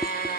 Yeah.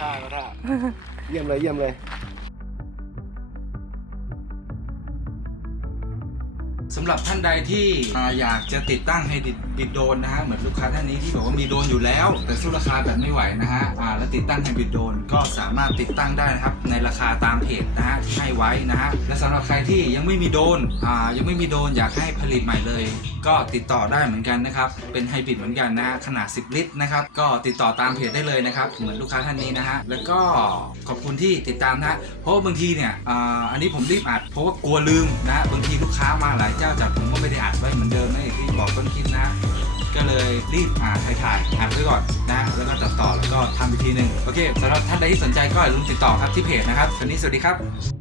ท่าก็ท่าเยี่ยมเลยเยี่ยมเลย สำหรับท่านใดที่ออยากจะติดตั้งให้ติดติดโดนนะฮะเหมือนลูกค้าท่านนี้ที่บอกว่ามีโดนอยู่แล้ว แต่สู้ราคาแบบไม่ไหวนะฮะอ่าแล้วติดตั้งให้ติดโดนก็สามารถติดตั้งได้นะครับในราคาตามเพจนะฮะที่ให้ไว้นะฮะและสำหรับใครที่ยังไม่มีโดนยังไม่มีโดนอยากให้ผลิตใหม่เลย ก็ติดต่อได้เหมือนกันนะครับเป็นไฮบริดเหมือนกันนะฮะขนาด 10 ลิตรนะครับก็ติดต่อตามเพจได้เลยนะครับเหมือนลูกค้าท่านนี้นะฮะแล้วก็ขอบคุณที่ติดตามนะฮะเพราะว่าบางทีเนี่ยอันนี้ผมรีบอัดเพราะว่ากลัวลืมนะบางทีลูกค้ามาหลายเจ้าจัดผมก็ไม่ได้อัดไว้เหมือนเดิมนะอย่างที่บอกต้นคลิปนะก็เลยรีบอ่าถ่ายถ่ายๆอัดไว้ก่อนนะแล้วก็ตัดต่อแล้วก็ทำอีกทีหนึ่งโอเคสำหรับท่านใดที่สนใจก็อย่าลืมติดต่อครับที่เพจนะครับวันนี้สวัสดีครับ